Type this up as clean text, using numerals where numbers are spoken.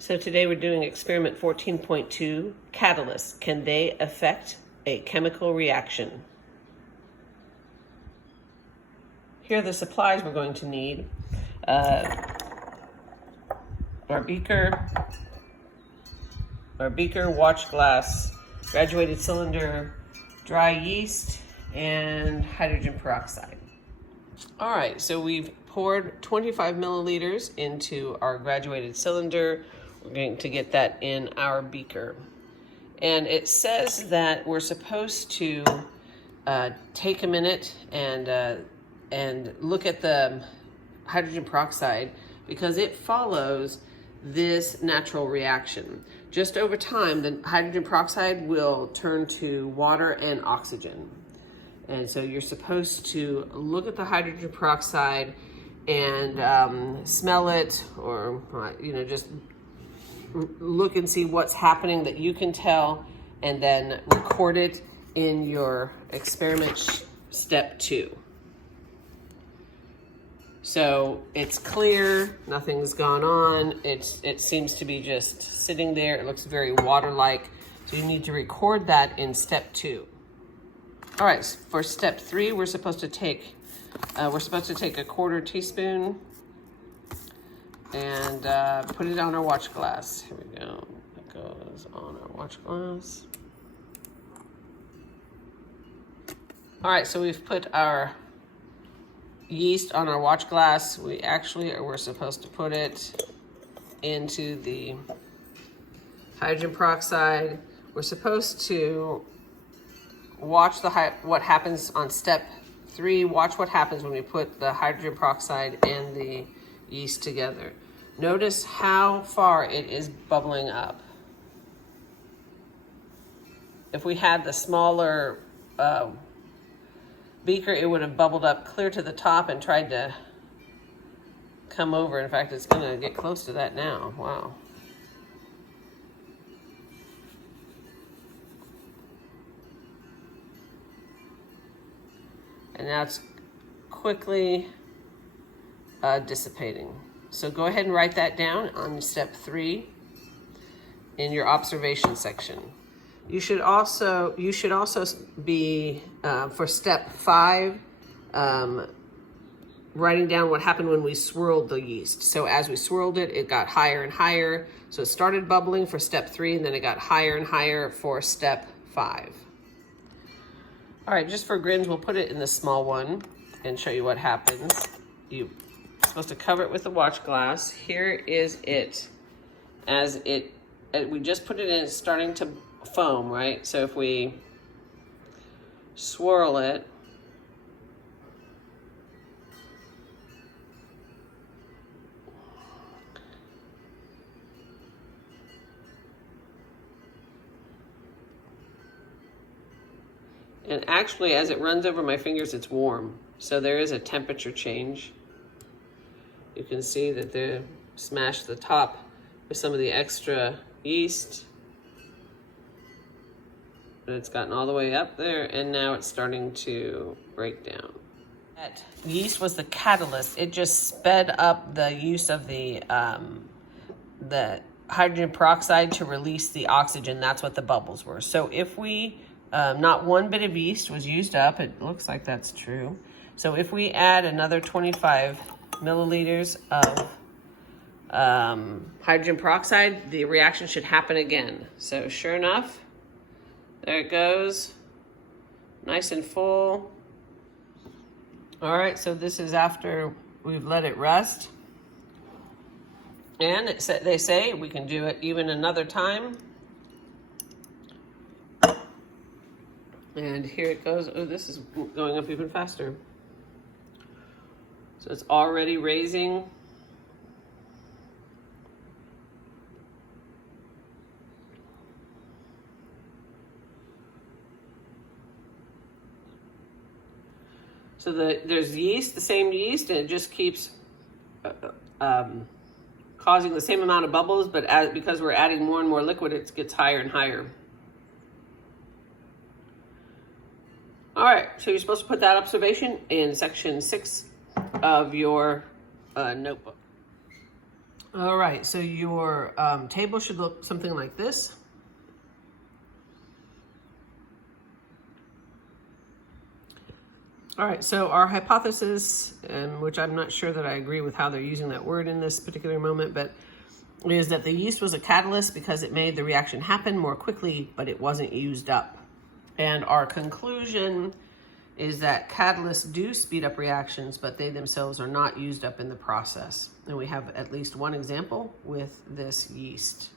So today we're doing experiment 14.2, catalysts. Can they affect a chemical reaction? Here are the supplies we're going to need. Our beaker, watch glass, graduated cylinder, dry yeast, and hydrogen peroxide. All right, so we've poured 25 milliliters into our graduated cylinder. We're going to get that in our beaker. And it says that we're supposed to take a minute and look at the hydrogen peroxide because it follows this natural reaction. Just over time, the hydrogen peroxide will turn to water and oxygen. And so you're supposed to look at the hydrogen peroxide and smell it, or just look and see what's happening that you can tell, and then record it in your experiment step 2. So it's clear, nothing's gone on. It seems to be just sitting there. It looks very water-like. So you need to record that in step 2. All right, for step 3, we're supposed to take a 1/4 teaspoon and put it on our watch glass. Here we go. It goes on our watch glass. All right, so we've put our yeast on our watch glass. We're supposed to put it into the hydrogen peroxide. We're supposed to watch what happens on step 3. Watch what happens when we put the hydrogen peroxide and the yeast together. Notice how far it is bubbling up. If we had the smaller beaker, it would have bubbled up clear to the top and tried to come over. In fact, it's going to get close to that now. Wow. And now it's quickly dissipating. So go ahead and write that down on step 3 in your observation section. You should also be, for step 5, writing down what happened when we swirled the yeast. So as we swirled it, it got higher and higher. So it started bubbling for step 3, and then it got higher and higher for step 5. All right, just for grins, we'll put it in the small one and show you what happens. You're supposed to cover it with the watch glass. Here is it. We just put it in, it's starting to foam, right? So if we swirl it, and actually as it runs over my fingers, it's warm. So there is a temperature change. You can see that they smashed the top with some of the extra yeast. But it's gotten all the way up there, and now it's starting to break down. That yeast was the catalyst. It just sped up the use of the hydrogen peroxide to release the oxygen. That's what the bubbles were. So if we, not one bit of yeast was used up, it looks like that's true. So if we add another 25 milliliters of hydrogen peroxide, the reaction should happen again. So sure enough, there it goes, nice and full. All right, so this is after we've let it rest. And they say we can do it even another time. And here it goes. Oh, this is going up even faster. So it's already raising. So there's yeast, the same yeast, and it just keeps causing the same amount of bubbles, but because we're adding more and more liquid, it gets higher and higher. All right, so you're supposed to put that observation in section 6 of your notebook. All right, so your table should look something like this. All right, so our hypothesis, which I'm not sure that I agree with how they're using that word in this particular moment, but is that the yeast was a catalyst because it made the reaction happen more quickly, but it wasn't used up. And our conclusion is that catalysts do speed up reactions, but they themselves are not used up in the process. And we have at least one example with this yeast.